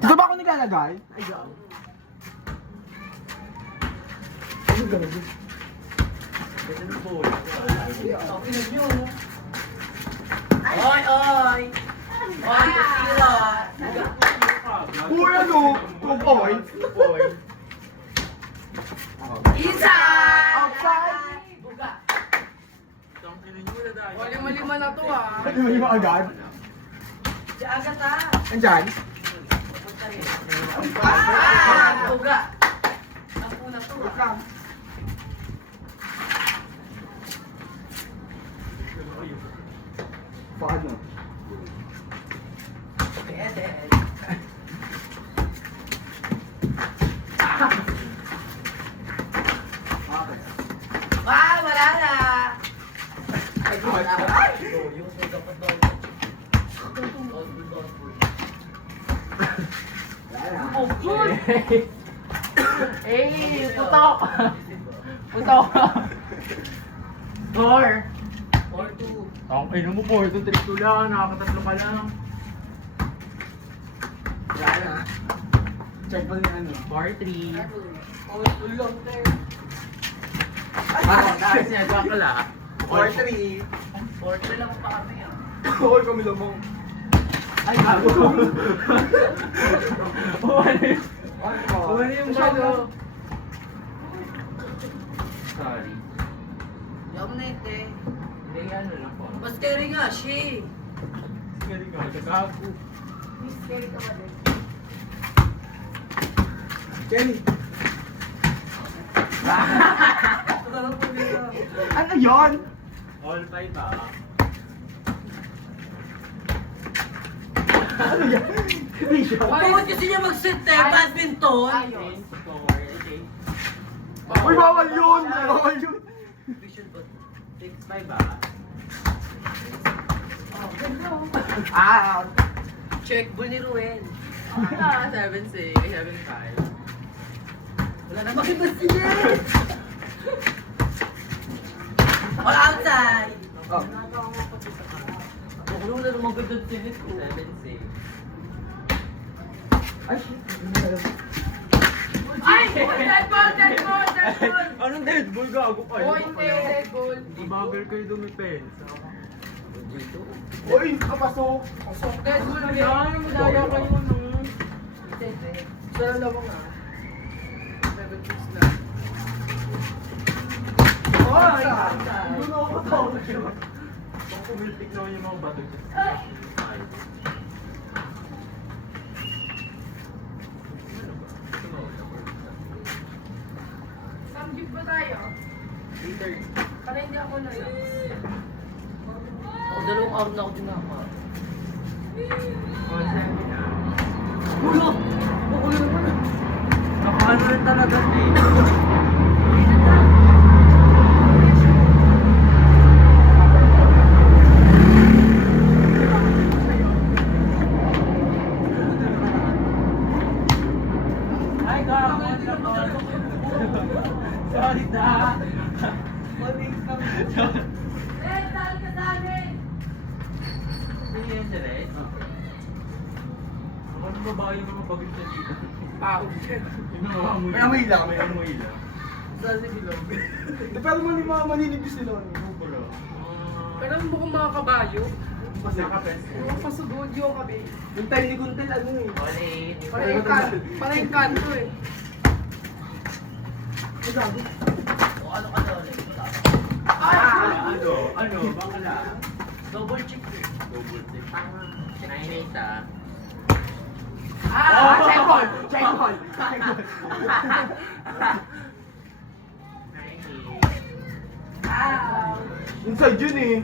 Dito ba ako naglalagay? Oy, oy! Oy, kasira! Uy, ano? 2 points? 2 points. Isa! Outside! Buga! O, lima-lima na to ah. Ano mo agad? Si Agatha! Andyan? Buga! Ako na to ah. Paano? Pwede. Wala na! Ay, wala. Ay! Yung sa dapat daw. Oh, good! Eh, putok! Putok! Score! 4-2. Ang ino mo po, ito 3-2 lang, nakakatatlo ka lang. Wala na. Check mo yung ano. 4-3. Oh, tulong there. Tapos niya, gakala. 4-3. 4-3 lang pa kami ah. Uy, kumilomong. Ay, gago. Ano yun? Ano yung gago? Sorry. Yung nete. Hindi, ano lang po. Mas scary nga, she. Sorry nga, gago. Mas scary ka ba din? Kenny. Ano po nila? Ano yun? All 5 ah. Ano yan? Hindi siya. Bakit kasi niya mag-set eh? Badminton? Score, okay. Uy, bawal yun! Bawal yun! Vision ba? 6-5 ah. Oh, ganda. Ah! Check ball ni Ruel. Ah, 7-6, 7-5. Wala na makibasiyan! All outside! Oh. Ano na naman ganda tilit ko? 7-6. Ay, shit. Ay! Dead ball! Dead ball! Dead ball! Anong dead ball? Gago kayo. Oh, hindi. Dead ball. Di bagal kayo dumipensa. Uy, kapasok. Dead ball ulit. Ano mo daya kayo no? Sa lamang ah. 7-6 na. Ay! Ano na ako tawag yun? Kung kumiltik na yung mga bato dyan. Samgyup ba tayo? Para hindi ako na lang. Dalawang araw na ako dinama. Oh, 7 na. Ulo! Ulo naman ah. Nakaano rin talaga eh. Ay, gago. Sorry da. Eh, saan ka sa amin? Hindi yan sila eh. Ano babae yung mga bagay sa dito? Ah, shit. Yung mga amoy. May amoy lang, may amoy lang. Saan si Bilog? Pero maninipis nila. Bukuro. Pero mukhang mga kabayo. Kasi Mukhang pasugod yung kabe. yung time ni Guntel, ano eh. Ulit. Parang kanto eh. Ay, gago. O ano ka na ulit? Ano? Bakala? Double check eh. Double check. 9-8 ah. Ah! Check ball! Check ball! Check ball! 9-8. Inside yun eh.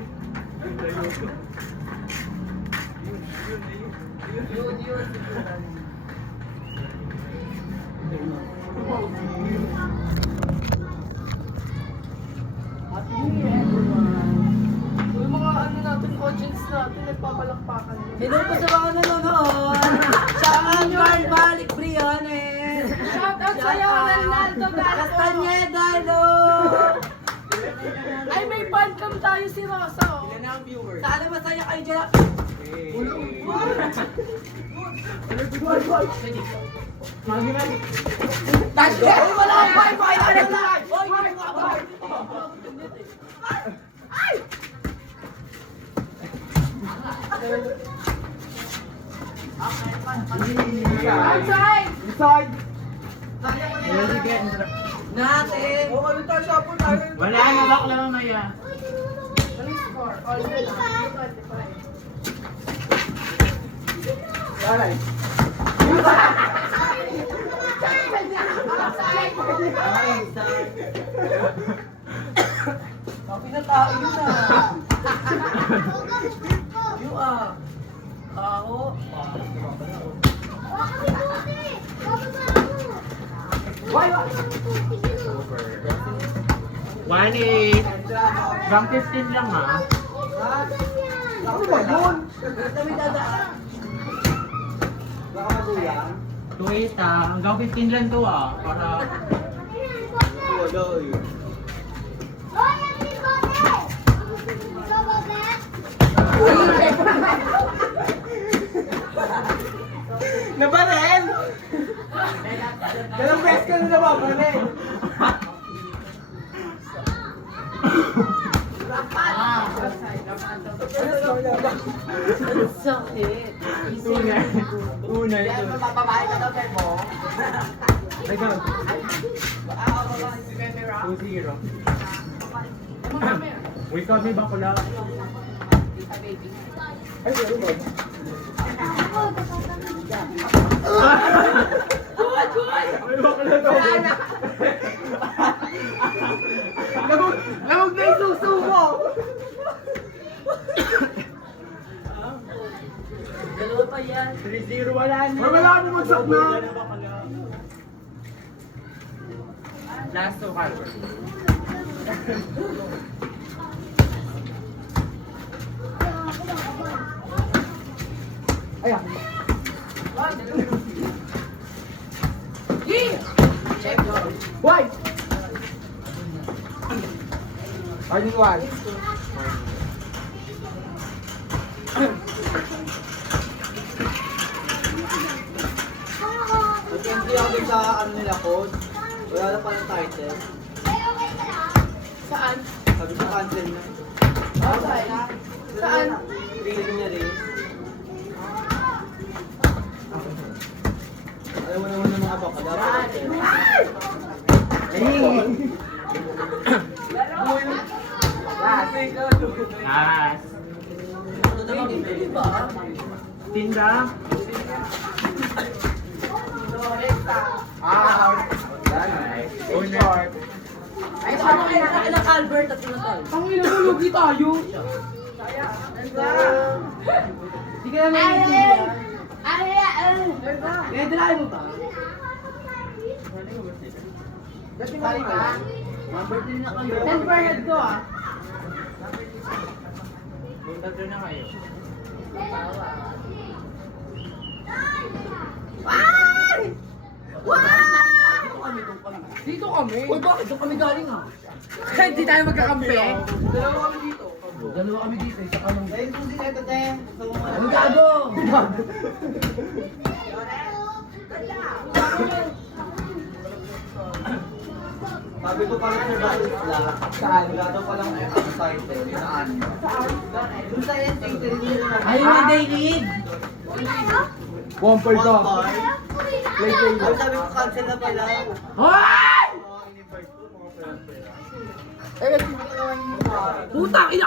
Yun, yun. Yung mga ano natin, audience natin, nagpapalakpakan. Hello po sa mga nanonood! Sa ang Balik Briones! Shout out sa'yo, Ronaldo Gallo! Castaneda, hello! Ay, may bandcam tayo si Rosa, oh. Sana masaya kayo dyan. Touch it! Uy, wala akong wifi! Ano na? Uy, hindi mo ka Outside! Inside! Natin! Wala na, bakla mamaya. Anong score? All na lang. 25. Aray. Sabi na tao yun ah. Yung tao. Why? 1-8. Hanggang 15 lang ha. Ano ba yun? Kami dadaan. Baka matuyang. 2-8 ha. Hanggang 15 lang to ah. Para... Wala eh. Nabarel! Dalawang beses ka na nababarel. Ang sakit. Una. Yan, mapapabahay ka daw, Temo. Teka. Si Memera. 2-0. Uy, kami ba pala? Ay, meron ba? Ay, bakla daw. Lamog na yung suso mo! Dalawa pa yan. 3-0 wala na. Ay, wala mo magsak na! Last to Calvert. Ayan. Why? Arning one. Nag-entry ako dun sa ano nila code. Wala na pa ng title. Saan? Sabi ko cancel na. Outside. Saan? Feeling niya rin. Alam mo naman ng mga bakala. Last. Ano naman, hindi ba? Tinda. Short. Ay, paano kailang Albert at Tinatay? Ang ina mo, lugi tayo. Hindi ka na naiintindihan. Kaya dalahin mo ba? Dati nga ka. Number 3 na kayo. 10 per head ko ah. Punta doon na kayo. Dito kami. Uy, bakit? Doon kami galing ah. Hindi tayo magkakampi. Dalawa kami dito. Dalawa kami dito. Isa ka nung... Ayun kung sineta tayo. Ano gago? Sabi ko parang sa Battle Slack, saan? Wala daw palang title, saan? Doon sa NTT rin na. Ay, may day league. One per dog. Play. Sabi ko cancel na pala. Hoy! Mga in-invite ko, mga friends. Putang ina